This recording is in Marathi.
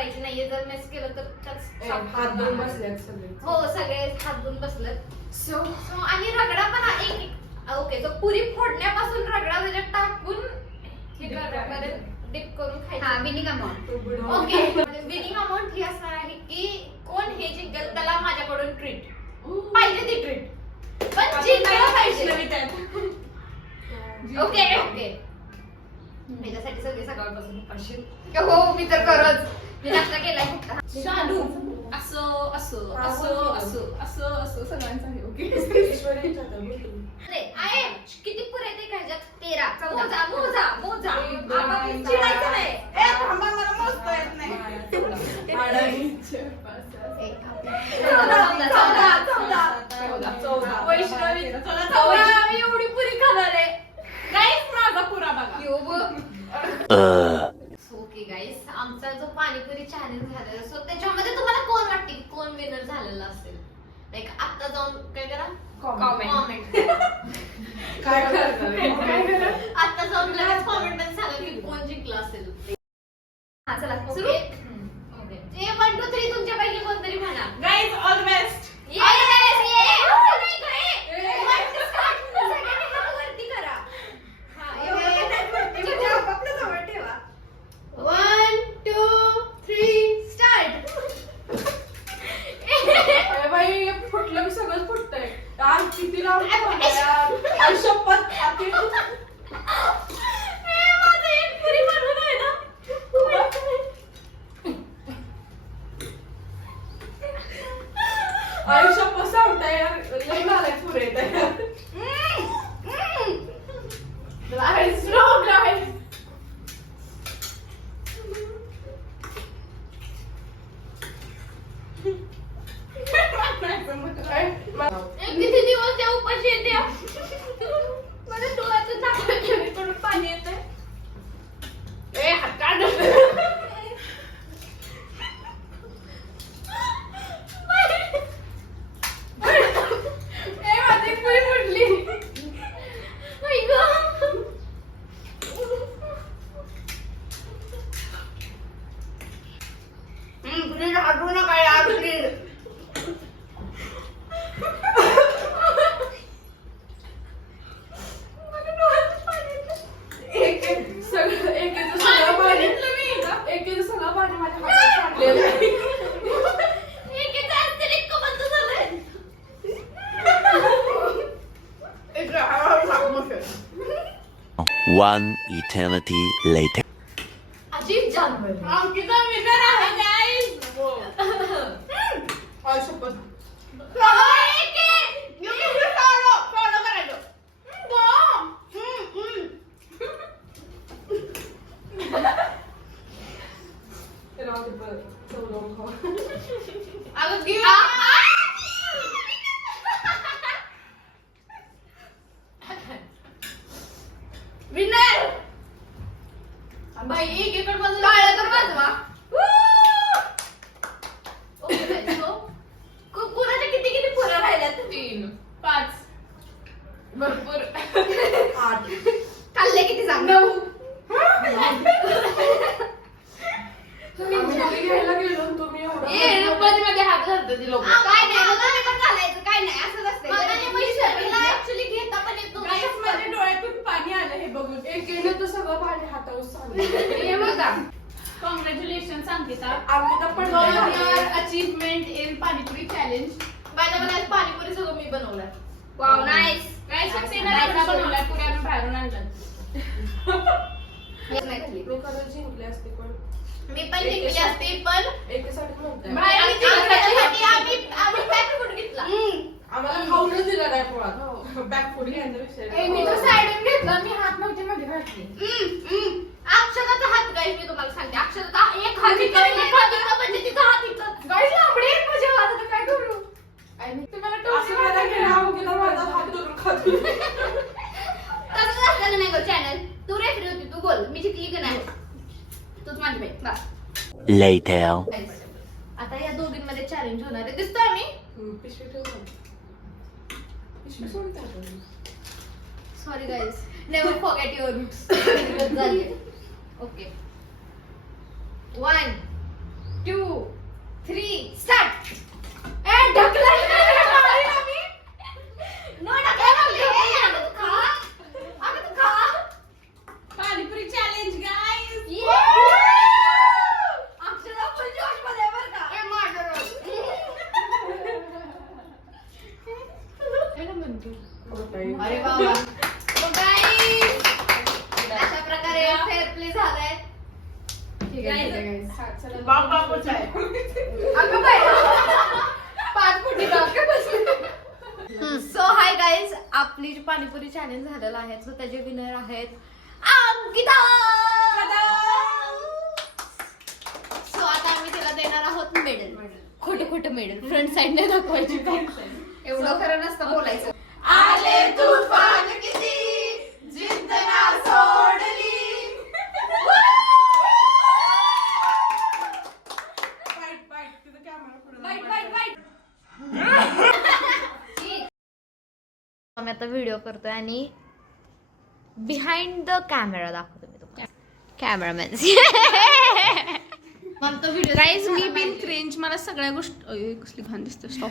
करायची नाहीये. जर मिस केलं तर त्याच हात धुवून बसलेत सगळे. हो सगळे हात धुवून बसलेत. सो आणि रगडा पण एक ओके. तो पुरी फोडण्यापासून रगडा त्याच्यात टाकून हे मध्ये डिप करून खायचं. हा winning amount. Okay. Winning amount ही असणार आहे की कोण हे जिंकल त्याला माझ्याकडून ट्रीट पाहिजे ती ट्रीट पण जिंकायला पाहिजे. Okay okay. त्याच्यासाठी सगळे सकाळपासून उपाशी. हो मी तर करच. मी नाश्ता केलाय फक्त. शालू असं असं असं असं असं असं सगळ्यांचं आहे. ओके. आहे किती पुरे ते ह्याच्यात 13. मोजा मोजा मोजा. चिडायचं नाही. थांबा मला मोजता येत नाही. 14. वैष्णवी वैष्णवी एवढी पुरी खाणार आहे. गाईस माझा पुरा बघा. यो ओके गाईस आमचा जो पाणीपुरी चॅलेंज झालेला सो त्याच्यामध्ये तुम्हाला कोण वाटते की कोण विनर झालेला असेल. लाईक आता जाऊन काय करा कॉमेंट काय करणार आता जाऊन लगेच कॉमेंट मध्ये सांगा की कोण जिंकला असेल. हा चला सुरू. ओके 1 2 3 तुमच्यापैकी कोणतरी म्हणा. गाईस ऑल बेस्ट. वरती करा. हा ठेवा. 1 2 3 स्टार्ट. बाई फुटलं मी सगळं फुटतंय यार. किती लावून यार शपथ. आयुष्यात सांगताय यार. लई मला पुरे येत गाईस नो गाईस. किती दिवस त्या उपाशी येते. मला डोळ्यातून झाकलं पाणी येतंय. ए हात काढ. माझी पुरी फुटली. आई गं. प्लीज हटू नका यार प्लीज. एकेचं सगळं पाणी माझ्या हातात सांडलेलं आहे. एकेचं आश्चर्य बंद झालंय. One eternity later. अजीब जानवर. अंकिता विनर आहे गाईस. आयुष्यपथ विनर बाई एकीकडे बाजूला काळ्या तर वाजवा. ओके सो कुणाच्या किती किती पुऱ्या राहिल्यात. 3 5 भरपूर. 8. खाल्ले किती सांग. 9. तुम्ही घ्यायला गेलो तुम्ही ए मध्ये हात घालतात ती लोक. काय नाही मग तुम्ही पण घालायचं काय नाही असं नसतं. मला ऍक्च्युअली घेता पण येत गाईस माझ्या डोळ्यातून पाणी आलं हे बघून. एकेनं तर सगळं पाणी हातावर सांगितलं. हे बघा. कॉंग्रॅच्युलेशन अंकिता. आम्ही तर पण for your achievement in panipuri challenge. माझ्या मनात पाणीपुरी सगळं मी बनवलंय. Wow nice. काय सक्सेना बनवलाय पुऱ्यानं बाहेरून आणलं. लोकांना जिंकले असते पण मी पण जिंकली असते पण एकेसाठी म्हणताय. आम्ही बॅक फूड घेतला. आम्हाला खाऊनच दिला नाही पोळा. बॅक फूड घ्यायचा विषय मी तर साईडून घेतला. मी हात नव्हते मध्ये घातले. अक्षराचा हात गाईस मी तुम्हाला सांगते. अक्षराचा एक हात इथं, एक हात इथं, म्हणजे तिचा हात इथं. गाईस लांबडे आहेत माझ्या हातात. काय करू. तुम्हाला असं मला केलं आहो की माझा हात धरून खातो. तसंच असलेलं नाही गं चॅनल. तू रेफरी होती तू बोल मी जिंकली की नाही. तूच माझी बाई बस. Later. आता या दोघींमध्ये चॅलेंज होणार आहे. दिसतोय आम्ही. पिशवी ठेव ना. पिशवी सोडून टाका. Sorry guys. Never forget your roots. Okay 1 2 3 start. ए ढकला नो ढकला. अगं तू खा. Panipuri challenge guys. Akshara full जोश मध्ये आहे बरं का. ए, माझं रोज. अरे बाबा. गाईस अशा प्रकारे फेअर प्ले झालाय. अगं बाई. 5 फुटी डॉक्टर बसले. सो हाय गाईज, आपली जी पाणीपुरी चॅलेंज झालेला आहे सो त्याचे विनर आहेत अंकिता. सो आता आम्ही तिला देणार आहोत मेडल. खोटं मेडल फ्रंट साइड ने दाखवायची. एवढं खरं नसतं बोलायचं. आले तुफान किती जिद्द ना सोडली. आम्ही आता व्हिडिओ करतोय आणि बिहाइंड द कॅमेरा दाखवतो मी तुम्हाला. कॅमेरामॅन गाईज मी बिन क्रेंज मला सगळ्या गोष्टी कसली घाण दिसते. स्टॉप.